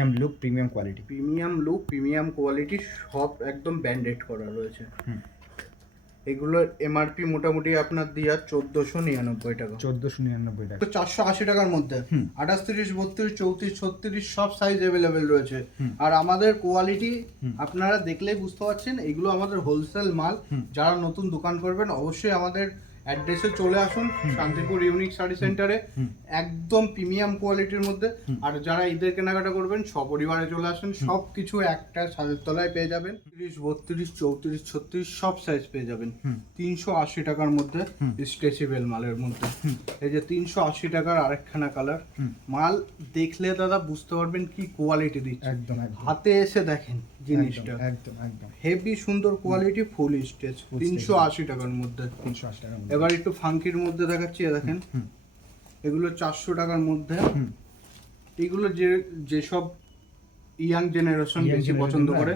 Premium look, premium quality. Premium look, premium quality, সব একদম branded করা রয়েছে। এগুলোর এমআরপি মোটামুটি আপনার দিয়া 1499 টাকা। 1499 টাকা। তো 480 টাকার মধ্যে 28, 30, 32, 34, 36 সব সাইজ অ্যাভেলেবেল রয়েছে। আর আমাদের কোয়ালিটি আপনারা দেখলেই বুঝতে পারছেন, এগুলো আমাদের হোলসেল মাল। যারা নতুন দোকান করবেন অবশ্যই আমাদের অ্যাড্রেসে চলে আসুন, শান্তিপুর ইউনিক শাড়ি সেন্টারে, একদম প্রিমিয়াম কোয়ালিটির মধ্যে। আর যারা ঈদের কেনাকাটা করবেন সপরিবারে চলে আসেন, সব কিছু একটা ছাদের তলায় পেয়ে যাবেন। 30, 32, 34, 36 সব সাইজ পেয়ে যাবেন 380 টাকার মধ্যে, স্ট্রেচেবল মালের মধ্যে। এই যে 380 টাকার আরেকখানা কালার মাল, দেখলে দাদা বুঝতে পারবেন কি কোয়ালিটি দিচ্ছে। একদম হাতে এসে দেখেন জিনিসটা, একদম হেভি সুন্দর কোয়ালিটি, ফুল স্টেজ 380 টাকার মধ্যে। 380 টাকা। এবার একটু ফাঙ্কির মধ্যে দেখাচ্ছি, দেখেন এগুলো 400 টাকার মধ্যে। এগুলো যেসব ইয়াং জেনারেশন বেশি পছন্দ করে,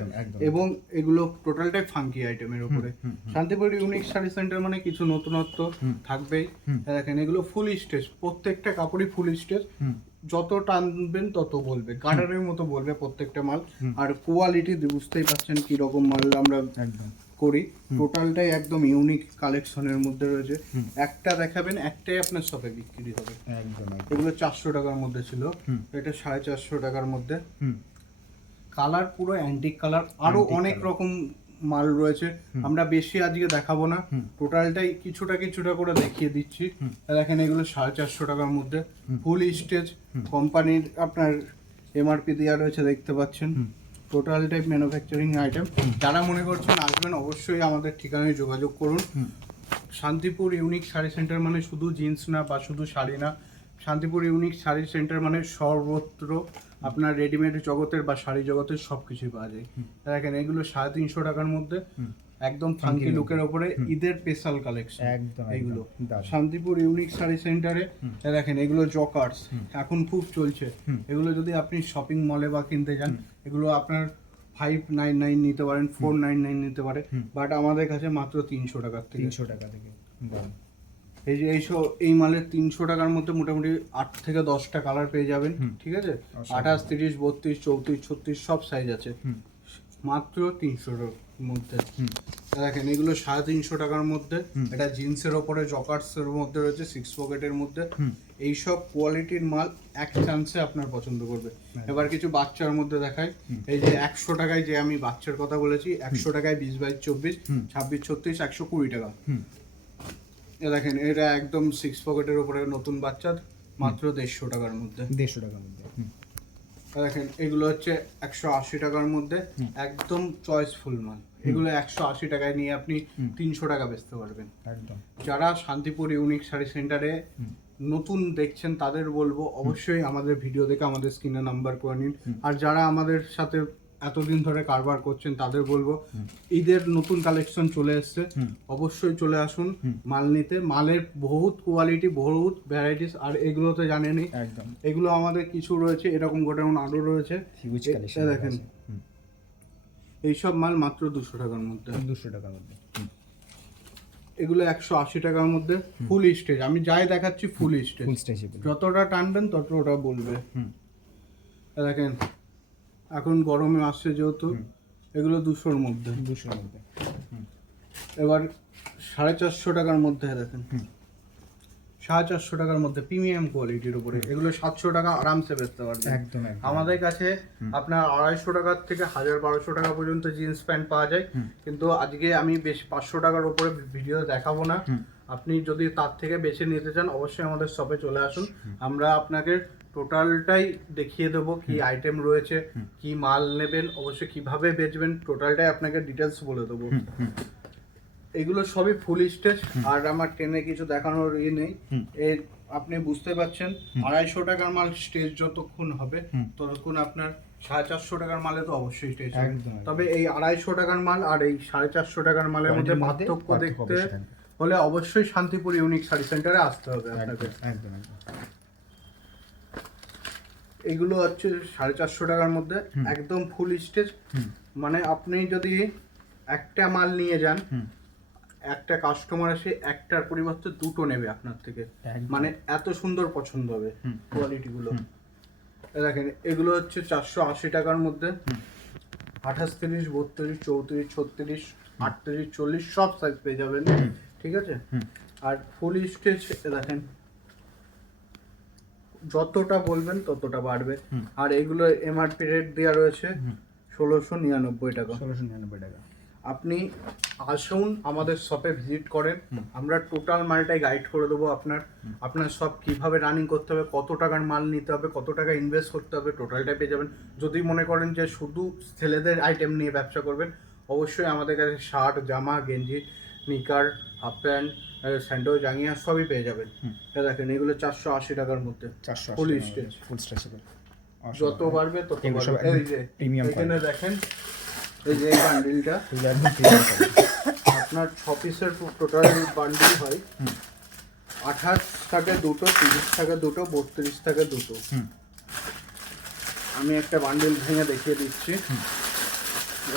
এবং এগুলো টোটালটাই ফাঙ্কি আইটেমের উপরে। শান্তিপুর ইউনিক শাড়ি সেন্টার মানে কিছু নতুনত্ব থাকবেই। দেখেন এগুলো ফুল স্টেজ, প্রত্যেকটা কাপড়ই ফুল স্টেজ, যত টানবেন তত বলবে, গার্ডারের মতো বলবে প্রত্যেকটা মাল। আর কোয়ালিটি বুঝতেই পাচ্ছেন কি রকম মাল আমরা করি, টোটালটাই একদম ইউনিক কালেকশনের মধ্যে রয়েছে। একটা দেখাবেন, একটাই আপনার শপে বিক্রি হবে। এগুলো 400 টাকার মধ্যে ছিল, এটা 450 টাকার মধ্যে। কালার পুরো অ্যান্টিক কালার, আরো অনেক রকম মাল রয়েছে, আমরা বেশি আজকে দেখাবো না, টোটালটাই কিছুটা কিছুটা করে দেখিয়ে দিচ্ছি। দেখেন এগুলো 450 টাকার মধ্যে, ফুল স্টেজ, কোম্পানির আপনার এমআরপি দেওয়া রয়েছে, দেখতে পাচ্ছেন। Total type manufacturing item. যারা মনে করছেন আসবেন, অবশ্যই আমাদের ঠিকানায় যোগাযোগ করুন। শান্তিপুর ইউনিক শাড়ি সেন্টার মানে শুধু জিন্স না বা শুধু শাড়ি না, শান্তিপুর ইউনিক শাড়ি সেন্টার মানে সর্বত্র আপনার রেডিমেড জগতের বা শাড়ি জগতের সব কিছুই পাওয়া যায়। দেখেন এগুলো 350 টাকার মধ্যে, একদম ফাঙ্কি লুকের ওপরে, ঈদের স্পেশাল কালেকশন এগুলো শান্তিপুর ইউনিক শাড়ি সেন্টারে। দেখেন এগুলো জকার্স এখন খুব চলছে, এগুলো যদি আপনি শপিং মলে বা কিনতে যান, এগুলো আপনার 599 নিতে পারেন, 499 নিতে পারে, বাট আমাদের কাছে মাত্র 300 টাকার থেকে। 300 টাকা থেকে এই যে এই মালের 300 টাকার মধ্যে মোটামুটি 8 থেকে 10টা কালার পেয়ে যাবেন, ঠিক আছে। 28, 30, 32, 34, 36 সব সাইজ আছে, মাত্র 300 টাকার মধ্যে। দেখেন এগুলো 350 টাকার মধ্যে, এটা জিন্সের ওপরে জকার্সের মধ্যে রয়েছে, 6 পকেটের মধ্যে। এইসব কোয়ালিটির মাল এক চান্সে আপনার পছন্দ করবে। এবার কিছু বাচ্চার মধ্যে দেখাই, এই যে 100 টাকায়, যে আমি বাচ্চার কথা বলেছি, 100 টাকায় 20, 22, 24, 26, 36, 120 টাকা। দেখেন এটা একদম 6 পকেটের উপরে নতুন বাচ্চা, মাত্র 150 টাকার মধ্যে। 150 টাকার মধ্যে। দেখেন এগুলো হচ্ছে 180 টাকার মধ্যে, একদম চয়েসফুল মাল। এগুলো 180 টাকায় নিয়ে আপনি 300 টাকা বেচতে পারবেন। একদম। যারা শান্তিপুর ইউনিক শাড়ি সেন্টারে নতুন দেখছেন তাদের বলবো অবশ্যই আমাদের ভিডিও দেখে আমাদের স্ক্রিনে নাম্বার করে নিন। আর যারা আমাদের সাথে এতদিন ধরে কারবার করছেন তাদের বলবো ঈদের নতুন কালেকশন চলে এসছে, অবশ্যই চলে আসুন মাল নিতে। মালের বহুত কোয়ালিটি, বহুত ভ্যারাইটিস, আর এগুলো তো জানেনই, এগুলো আমাদের কিছু রয়েছে, এরকম গোডাউন আরো রয়েছে। দেখেন এইসব মাল মাত্র 200 টাকার মধ্যে। 200 টাকার মধ্যে এগুলো 180 টাকার মধ্যে, ফুল স্টেজ। আমি যাই দেখাচ্ছি ফুল স্টেজ, যতটা টানবেন ততটা বলবে। দেখেন এখন গরমে আসছে যেহেতু, এগুলো 200-র মধ্যে। এবার 450 টাকার মধ্যে, দেখেন 450 টাকার মধ্যে প্রিমিয়াম কোয়ালিটির উপরে, এগুলো 700 টাকা আরামসে বেচতে পারবেন। আমাদের কাছে আপনার 250 টাকার থেকে 1000-1200 টাকা পর্যন্ত জিন্স প্যান্ট পাওয়া যায়, কিন্তু আজকে আমি বেশি 500 টাকার উপরে ভিডিও দেখাবো না। আপনি যদি তার থেকে বেশি নিতে চান অবশ্যই আমাদের শপে চলে আসুন, আমরা আপনাকে টোটালটাই দেখিয়ে দেবো কি আইটেম রয়েছে, কি মাল নেবেন, অবশ্যই কিভাবে বেচবেন, টোটালটাই আপনাকে ডিটেলস বলে দেবো। এগুলো সবই ফুল স্টেজ, আর আমার টেনে কিছু দেখানোর নেই। এর আপনি বুঝতে পারছেন 250 টাকার মাল স্টেজ যতক্ষণ হবে ততক্ষণ আপনার 450 টাকার মালে তো অবশ্যই স্টেজ হবে। তবে এই 250 টাকার মাল আর এই 450 টাকার মালের মধ্যে পার্থক্য দেখতে হলে অবশ্যই শান্তিপুর ইউনিক শাড়ি সেন্টারে আসতে হবে আপনাকে। এগুলো হচ্ছে 450 টাকার মধ্যে, একদম ফুল স্টেজ। মানে আপনি যদি একটা মাল নিয়ে যান, একটা কাস্টমার এসে একটার পরিবর্তে দুটো নেবে আপনার থেকে, মানে এত সুন্দর পছন্দ হবে কোয়ালিটি গুলো। দেখেন এগুলো হচ্ছে 480 টাকার মধ্যে, 28, 30, 32, 34, 36, 38, 40 সব সাইজ পেয়ে যাবেন, ঠিক আছে। আর ফুল স্টেজ দেখেন যতটা বলবেন ততটা বাড়বে। আর এগুলো এমআরপি রেট দেওয়া রয়েছে 1699 টাকা। 1699 টাকা। আপনি আসুন আমাদের শপে ভিজিট করেন, আমরা টোটাল মালটাই গাইড করে দেবো। আপনার সব কিভাবে রানিং করতে হবে, কত টাকার মাল নিতে হবে, কত টাকা ইনভেস্ট করতে হবে, টোটালটাই পেয়ে যাবেন। যদি মনে করেন যে শুধু ছেলেদের আইটেম নিয়ে ব্যবসা করবেন, অবশ্যই আমাদের কাছে শার্ট, জামা, গেঞ্জি, নিকার, হাফ প্যান্ট, স্যান্ডো, জাঙ্গিয়া সবই পেয়ে যাবেন। দেখেন এগুলো 480 টাকার মধ্যে, 480 ফুল স্টেজ। ফুল স্ট্রেচেবল। যত বাড়বে তত এগুলো সব বাড়বে। এই যে প্রিমিয়াম এখানে দেখেন, এই যে বান্ডিলটা এগুলো একদম প্রিমিয়াম কোয়ালিটি। আপনার 6 পিসের টোটাল বান্ডিল হয়। 28 থাকে দুটো, 30 থাকে দুটো, 32 থাকে দুটো। আমি একটা বান্ডিল ভেঙে দেখিয়ে দিচ্ছি।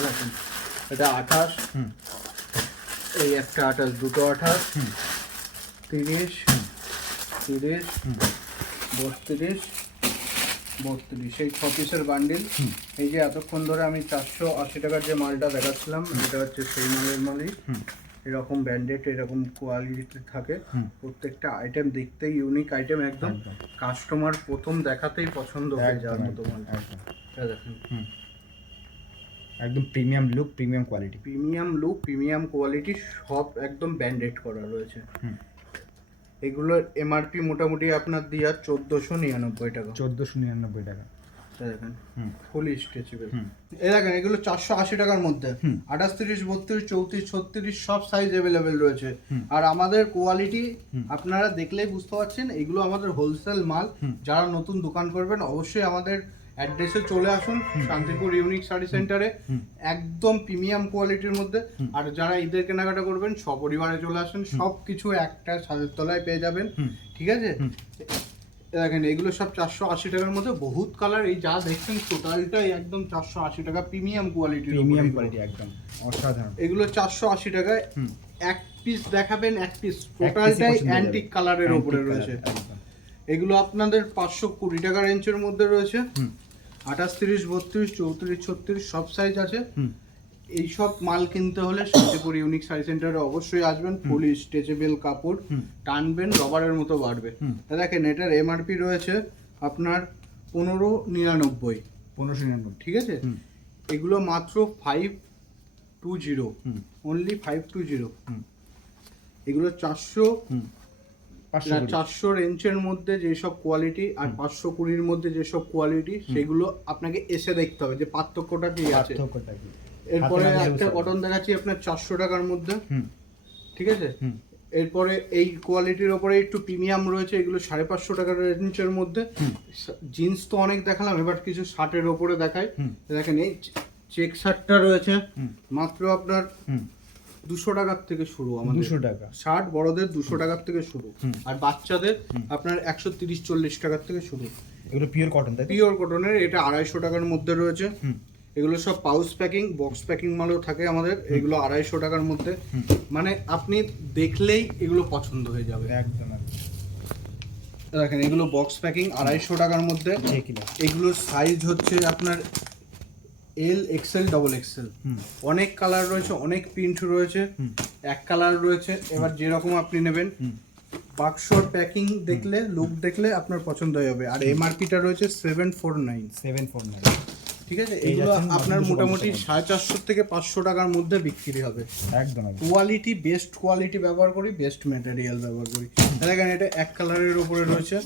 দেখুন এটা 28, এই একটা 28, দুটো 28, 30, 30, 32, 32, এই 6 পিসের বান্ডিল। এই যে এতক্ষণ ধরে আমি 480 টাকার যে মালটা দেখাচ্ছিলাম, এটা হচ্ছে সেই মালের মালই। এরকম ব্যান্ডেড, এরকম কোয়ালিটি থাকে। প্রত্যেকটা আইটেম দেখতেই ইউনিক আইটেম, একদম কাস্টমার প্রথম দেখাতেই পছন্দ হয়ে যাওয়ার মতো মাল। এটা দেখেন একদম premium look, premium quality. Premium look, premium quality, সব একদম ব্যান্ডেড করা রয়েছে। এগুলোর এমআরপি মোটামুটি আপনার দিয়া 1499 টাকা। 1499 টাকা। দেখেন ফুল স্ট্রেচেবল। এই দেখেন এগুলো 480 টাকার মধ্যে, 28, 30, 32, 34, 36 সব সাইজ অ্যাভেলেবেল রয়েছে। আর আমাদের কোয়ালিটি আপনারা দেখলেই বুঝতে পারছেন, এগুলো আমাদের হোলসেল মাল। যারা নতুন দোকান করবেন অবশ্যই আমাদের অ্যাড্রেসে চলে আসুন, শান্তিপুর ইউনিক শাড়ি সেন্টারে, একদম প্রিমিয়াম কোয়ালিটির মধ্যে। আর যারা ঈদের কেনাকাটা করবেন সপরিবারে চলে আসুন, সব কিছু একটা ছাদের তলায় পেয়ে যাবেন, ঠিক আছে। দেখেন এগুলো সব 480 টাকার মধ্যে, বহুত কালার। এই যা দেখছেন টোটালটাই একদম 480 টাকা, প্রিমিয়াম কোয়ালিটি, প্রিমিয়াম কোয়ালিটি একদম অসাধারণ। এগুলো 480 টাকায় এক পিস দেখাবেন, এক পিস টোটালটাই অ্যান্টিক কালারের উপরে রয়েছে। এগুলো আপনাদের 520 টাকা রেঞ্জের মধ্যে রয়েছে। 28, 30, 32, 34, 36 সব সাইজ আছে। এই সব মাল কিনতে হলে শান্তিপুর ইউনিক শাড়ি সেন্টারে অবশ্যই আসবেন। ফুল স্ট্রেচেবল কাপড়, টানবেন রবারের মতো বাড়বে। দেখেন এটার এমআরপি রয়েছে আপনার 1599, 1599, ঠিক আছে। এগুলো মাত্র 520, অনলি 520। এগুলো 400 রেঞ্জের মধ্যে যেসব কোয়ালিটি, আর 520-র মধ্যে যেসব কোয়ালিটি, সেগুলো আপনাকে এসে দেখতে হবে যে পার্থক্যটা কি আছে। এরপরে একটা কটন দেখাচ্ছি আপনার 400 টাকার মধ্যে, ঠিক আছে। এরপরে এই কোয়ালিটির ওপরে একটু প্রিমিয়াম রয়েছে, এগুলো 550 টাকার রেঞ্জের মধ্যে। জিন্স তো অনেক দেখালাম, এবার কিছু শার্টের ওপরে দেখাই। দেখেন এই চেক শার্টটা রয়েছে মাত্র আপনার 200 টাকার থেকে শুরু। আমাদের 200 টাকা শার্ট বড়দের 200 টাকার থেকে শুরু, আর বাচ্চাদের আপনার 130-40 টাকার থেকে শুরু। এগুলো পিওর কটন, তাই পিওর কটনের। এটা 250 টাকার মধ্যে রয়েছে। এগুলো সব পাউচ প্যাকিং, বক্স প্যাকিং মালও থাকে আমাদের। এগুলো 250 টাকার মধ্যে, মানে আপনি দেখলেই এগুলো পছন্দ হয়ে যাবে একদম। দেখেন এগুলো বক্স প্যাকিং 250 টাকার মধ্যে। এগুলোর সাইজ হচ্ছে আপনার এল, এক্সেল, ডবল এক্সেল। অনেক কালার রয়েছে, অনেক প্রিন্ট রয়েছে, এক কালার রয়েছে। এবার যেরকম আপনি নেবেন, বাক্সর প্যাকিং দেখলে, লুক দেখলে আপনার পছন্দ হয়ে যাবে। আর এমআরপিটা রয়েছে 749, ঠিক আছে। এগুলো আপনার মোটামুটি 450 থেকে 500 টাকার মধ্যে বিক্রি হবে। একদম কোয়ালিটি, বেস্ট কোয়ালিটি ব্যবহার করি, বেস্ট ম্যাটেরিয়াল ব্যবহার করি। দেখেন এটা এক কালারের উপরে রয়েছে,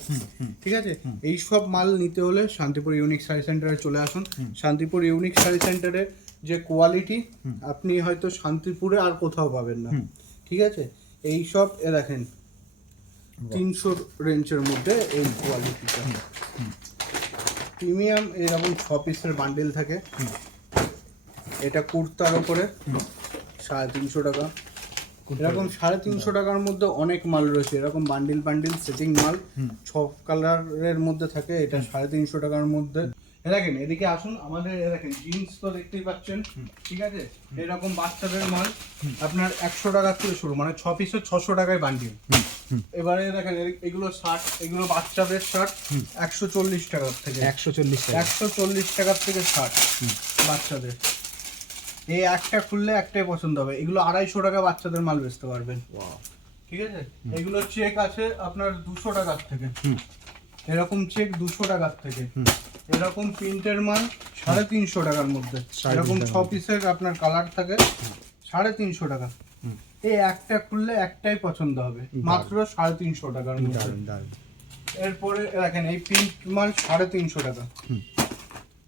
ঠিক আছে। এই সব মাল নিতে হলে শান্তিপুর ইউনিক শাড়ি সেন্টারে চলে আসুন। শান্তিপুর ইউনিক শাড়ি সেন্টারে যে কোয়ালিটি আপনি হয়তো শান্তিপুরে আর কোথাও পাবেন না, ঠিক আছে। এই সব দেখেন 300 রেঞ্জের মধ্যে এই কোয়ালিটিটা প্রিমিয়াম। এরকম 6 পিসের বান্ডিল থাকে। এটা কুর্তার ওপরে 350 টাকা। এরকম 350 টাকার মধ্যে অনেক মাল রয়েছে, এরকম বান্ডিল সেটিং মাল 6 কালারের মধ্যে থাকে। এটা 350 টাকার মধ্যে। দেখেন এদিকে আসুন, আমাদের দেখেন জিন্স তো দেখতেই পাচ্ছেন, ঠিক আছে। এরকম বাচ্চাদের মাল আপনার 100 টাকা থেকে শুরু, মানে 6 পিসের 600 টাকায় বান্ডিল, এবারে দেখেন এগুলো শার্ট, এগুলো বাচ্চাদের শার্ট 140 টাকার থেকে, 140 টাকা। 140 টাকার থেকে শার্ট বাচ্চাদের। এই একটা খুললে একটাই পছন্দ হবে। এগুলো 250 টাকা বাচ্চাদের মাল বেচতে পারবেন। ঠিক আছে, এগুলো চেক আছে আপনার 200 টাকার থেকে, এরকম চেক 200 টাকার থেকে, এরকম প্রিন্টের মাল 350 টাকার মধ্যে, এরকম 6 পিসের আপনার কালার থাকে 350 টাকা। এই একটা খুললে একটাই পছন্দ হবে, মাত্র 350 টাকার মধ্যে। এরপরে দেখেন এই প্রিন্ট মাল 350 টাকা।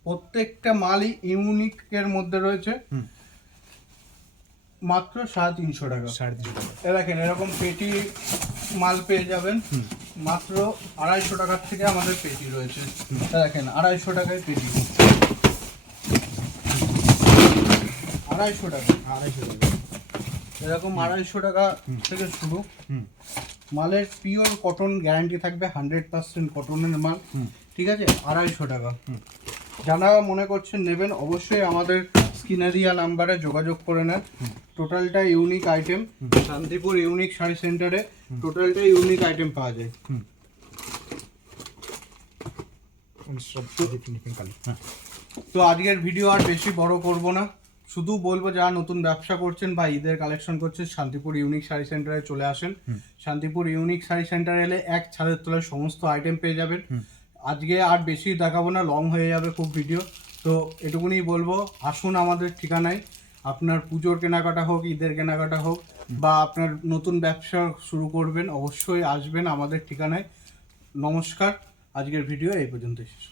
প্রত্যেকটা মালই ইউনিক এর মধ্যে রয়েছে, মাত্র 350 টাকা। 350 টাকা। দেখেন এরকম পেটি মাল পেয়ে যাবেন মাত্র 250 টাকার থেকে আমাদের পেটি রয়েছে। দেখেন 250 টাকায় পেটি, 250 টাকা, 250 টাকা। এরকম 250 টাকা থেকে শুরু। মালের পিওর কটন গ্যারান্টি থাকবে, 100% কটনের মাল। ঠিক আছে, 250 টাকা। যারা মনে করছেন নেবেন অবশ্যই আমাদের স্ক্রিনে দেওয়া নাম্বারে যোগাযোগ করে নেন। টোটালটা unique item, Shantipur unique sari সেন্টারে টোটালটা ইউনিক আইটেম পাওয়া যায়। তো আজকের ভিডিও আর বেশি বড় করব না, শুধু বলবো যারা নতুন ব্যবসা করছেন বা ঈদের কালেকশন করছেন শান্তিপুর ইউনিক শাড়ি সেন্টারে চলে আসেন। শান্তিপুর ইউনিক শাড়ি সেন্টারে এলে এক ছাদের তলায় সমস্ত আইটেম পেয়ে যাবেন। আজকে আর বেশি দেখাবো না, লং হয়ে যাবে খুব ভিডিও। তো এটুকুনি বলবো, আসুন আমাদের ঠিকানায়। আপনার পুজোর কেনাকাটা হোক, ঈদের কেনাকাটা হোক, বা আপনার নতুন ব্যবসা শুরু করবেন, অবশ্যই আসবেন আমাদের ঠিকানায়। নমস্কার, আজকের ভিডিও এই পর্যন্তই শেষ।